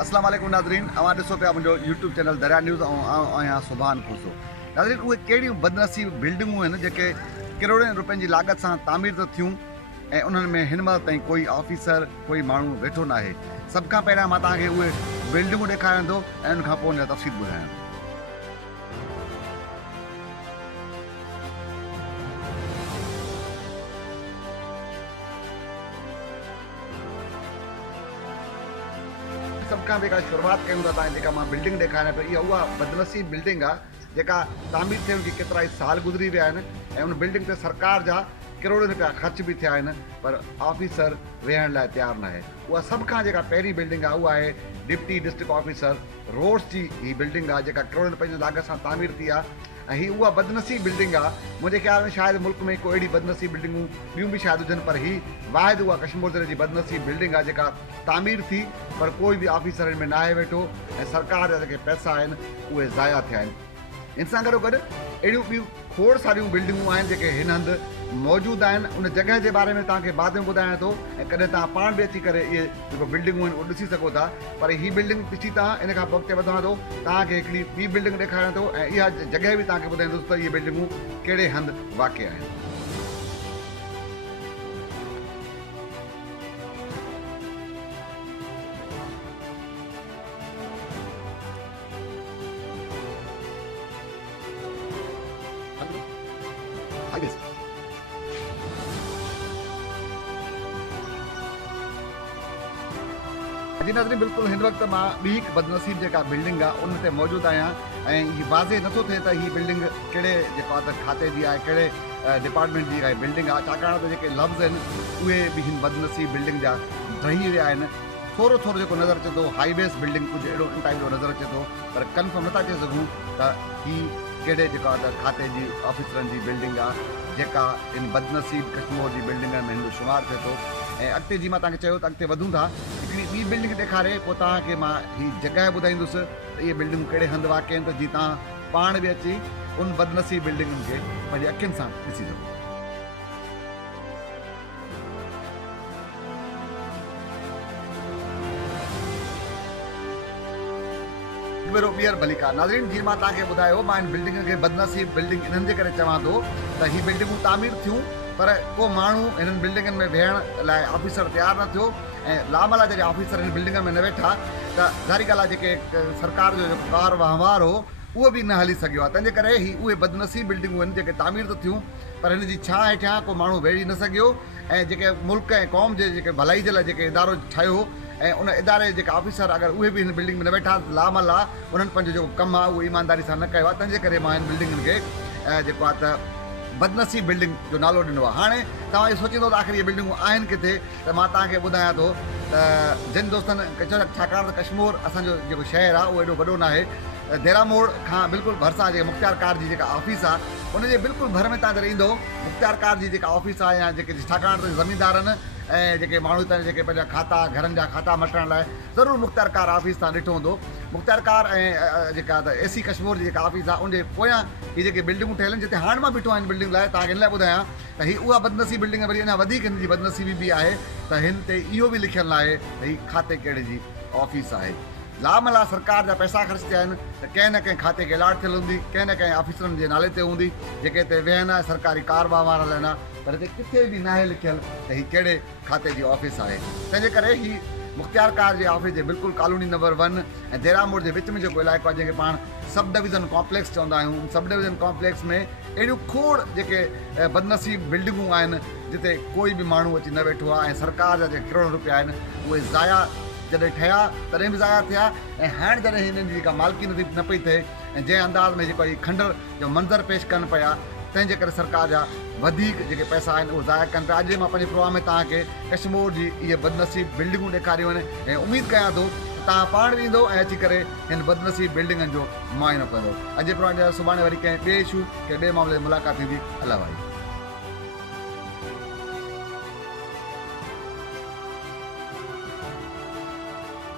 अस्सलाम वालेकुम नाज़रीन, अवां ॾिसो पिया मुंहिंजो यूट्यूब चैनल दरिया न्यूज़ ऐं आहियां सुभान खुसो। नाज़रीन, उहे कहिड़ियूं बदनसीब बिल्डिंगूं आहिनि जेके करोड़नि रुपयनि जी लागत सां तामीर त थियूं ऐं उन्हनि में हिन महिल ताईं कोई ऑफिसर कोई माण्हू वेठो न आहे। सभ खां पहिरियां मां तव्हांखे उहे बिल्डिंगूं ॾेखारींदो ऐं उन खां पोइ उन जा तफ़सील ॿुधायां। सभ खां जेका शुरूआत कयूं था तव्हां जेका मां बिल्डिंग ॾेखारियां पियो, इहा उहा बदनसीब बिल्डिंग आहे जेका तामीर थियण जी केतिरा ई साल गुज़री विया आहिनि ऐं उन बिल्डिंग ते सरकार जा करोड़नि रुपया ख़र्च बि थिया आहिनि, पर ऑफिसर वेहण लाइ तयारु न आहे। उहा सभ खां जेका पहिरीं बिल्डिंग आहे उहा आहे डिप्टी डिस्ट्रिक्ट ऑफिसर रोड्स जी हीअ बिल्डिंग आहे जेका करोड़नि रुपयनि जी लागत सां तामीर थी आहे ऐं हीअ उहा बदनसीब बिल्डिंग आहे। मुंहिंजे ख़्याल में शायदि मुल्क में कोई अहिड़ी बदनसीब बिल्डिंगूं ॿियूं बि शायदि हुजनि, पर हीअ वाहिद उहा कश्मीर ज़िले जी बदनसीब बिल्डिंग आहे जेका तामीर थी पर कोई बि ऑफिसर हिन में न आहे वेठो ऐं सरकार जा जेके पैसा आहिनि उहे ज़ाया थिया आहिनि। इन सां गॾोगॾु अहिड़ियूं ॿियूं खोड़ सारियूं बिल्डिंगूं आहिनि जेके हिन हंधि मौजूदु आहिनि। उन जॻह जे बारे में तव्हांखे बाद में ॿुधायां थो ऐं कॾहिं तव्हां पाण बि अची करे इहे जेको बिल्डिंगूं आहिनि उहे ॾिसी सघो था। पर हीअ बिल्डिंग ॾिसी तव्हां इन खां पोइ अॻिते वधां थो, तव्हांखे हिकिड़ी ॿी बिल्डिंग ॾेखारियां थो ऐं इहा जॻह बि तव्हांखे ॿुधाईंदुसि त इहे बिल्डिंगूं कहिड़े हंधि वाक़िअ आहिनि। जी नाज़रीन, बिल्कुलु हिन वक़्तु मां ॿी हिकु बदनसीब जेका बिल्डिंग आहे उन ते मौजूदु आहियां ऐं हीअ वाज़े नथो थिए त हीअ बिल्डिंग कहिड़े जेको आहे त खाते जी आहे, कहिड़े डिपार्टमेंट जी आहे बिल्डिंग आहे, छाकाणि त जेके लफ़्ज़ आहिनि उहे बि हिन बदनसीब बिल्डिंग जा रही विया आहिनि। थोरो थोरो जेको नज़र अचे थो हाईवेस बिल्डिंग कुझु अहिड़ो इन टाइप जो नज़र अचे थो, पर कंफर्म नथा चई सघूं त हीअ कहिड़े जेको आहे त खाते जी ऑफिसरनि जी बिल्डिंग आहे जेका इन बदनसीब कश्मीर जी बिल्डिंगनि में हिन शुमारु थिए थो। ऐं अॻिते जीअं मां तव्हांखे चयो त अॻिते वधूं था, हिकिड़ी ॿी बिल्डिंग ॾेखारे पोइ तव्हांखे मां हीअ जॻह ॿुधाईंदुसि त इहे बिल्डिंगूं कहिड़े हंधि वाक़िअ आहिनि, त जीअं तव्हां पाण बि अची उन बदनसीब बिल्डिंगुनि खे पंहिंजे अखियुनि सां ॾिसी सघो। भेरो ॿीहर भलीकार। नाज़रीन, जीअं मां तव्हांखे ॿुधायो मां हिन बिल्डिंग खे बदनसीब बिल्डिंग इन्हनि जे करे चवां थो त हीअ बिल्डिंगूं तामीर थियूं पर को माण्हू हिननि बिल्डिंगनि में वेहण लाइ ऑफिसर तयारु न थियो ऐं लामला जॾहिं ऑफिसर हिन बिल्डिंगनि में न वेठा त ज़ाहिरी ॻाल्हि आहे जेके सरकार जो जेको कार वहिंवार हो उहो बि न हली सघियो आहे। तंहिंजे करे ही उहे बदनसीब बिल्डिंगूं आहिनि जेके तामीर त थियूं पर हिन जी छां हेठियां को माण्हू वेही न सघियो ऐं जेके मुल्क ऐं क़ौम जे जेके भलाई जे लाइ जेके इदारो ठाहियो ऐं उन इदारे जेके ऑफिसर अगरि उहे बि हिन बिल्डिंग में न वेठा लामला उन्हनि पंहिंजो जेको कमु आहे उहो ईमानदारी सां न कयो आहे। तंहिंजे करे मां हिन बिल्डिंगनि खे जेको आहे त बदनसीब बिल्डिंग जो नालो ॾिनो आहे। हाणे तव्हां इहो सोचींदो त आख़िर इहे बिल्डिंगूं आहिनि किथे, त मां तव्हांखे ॿुधायां थो त जिन दोस्तनि छाकाणि त कश्मीर असांजो जेको शहर आहे उहो एॾो वॾो न आहे। देरा मोड़ खां बिल्कुलु भरिसां जेके मुख़्तियार कार जी जेका ऑफिस आहे उनजे बिल्कुलु भर में तव्हां जॾहिं ईंदो मुख़्तियार कार जी जेका ऑफिस आहे या जेके छाकाणि त ज़मीनदारनि ऐं जेके माण्हू हितां जेके पंहिंजा खाता घरनि जा खाता मटण लाइ ज़रूरु मुख़्तियार कार ऑफिस तव्हां ॾिठो हूंदो। मुख़्तियार कार ऐं जेका त AC कश्मीर जी जेका ऑफिस आहे उनजे पोयां हीअ जेके बिल्डिंगूं ठहियल आहिनि जिते हाणे मां बीठो आहियां बिल्डिंग लाइ, तव्हांखे हिन लाइ ॿुधायां त हीअ उहा बदनसीब बिल्डिंग वरी अञा वधीक हिन जी बदनसीबी बि आहे त हिन ते इहो बि लिखियलु आहे त हीअ खाते कहिड़े जी ऑफिस आहे। लामला सरकार जा पैसा ख़र्च थिया आहिनि त कंहिं न कंहिं खाते खे अलाट थियल हूंदी, कंहिं न कंहिं ऑफिसरनि जे नाले ते हूंदी जेके हिते वेहनि आहे सरकारी कार वहिंवार हलनि आहे, पर हिते किथे बि न आहे लिखियलु त हीअ कहिड़े खाते जी ऑफिस आहे। तंहिंजे करे हीअ मुख़्तियार कार जे ऑफिस जे बिल्कुलु कॉलोनी नंबर 1 ऐं देरा मोड़ जे विच में जेको इलाइक़ो आहे जंहिंखे पाण सब डिवीज़न कॉम्प्लेक्स चवंदा आहियूं, सब डिवीज़न कॉम्प्लेक्स में अहिड़ियूं खोड़ जेके बदनसीब बिल्डिंगूं आहिनि जिते कोई बि माण्हू अची न वेठो आहे ऐं सरकार जा जेके करोड़ रुपया आहिनि उहे ज़ाया जॾहिं ठहिया तॾहिं बि ज़ाया थिया ऐं हाणे जॾहिं हिननि जी जेका मालिकी न पई थिए ऐं जंहिं अंदाज़ में जेको हीअ खंडर जो मंज़र पेश कनि पिया तंहिंजे करे सरकार जा वधीक जेके पैसा आहिनि उहे ज़ाया कनि पिया। अॼु मां पंहिंजे प्रोग्राम में तव्हांखे कश्मीर जी इहे बदनसीब बिल्डिंगूं ॾेखारियूं आहिनि ऐं उमेदु कयां थो तव्हां पाण बि ईंदो ऐं अची करे हिन बदनसीब बिल्डिंगनि जो मुआइनो कंदो। अॼु प्रोग्राम सुभाणे वरी कंहिं ॿिए इशू कंहिं ॿिए मामले में मुलाक़ात थींदी। अला भाई।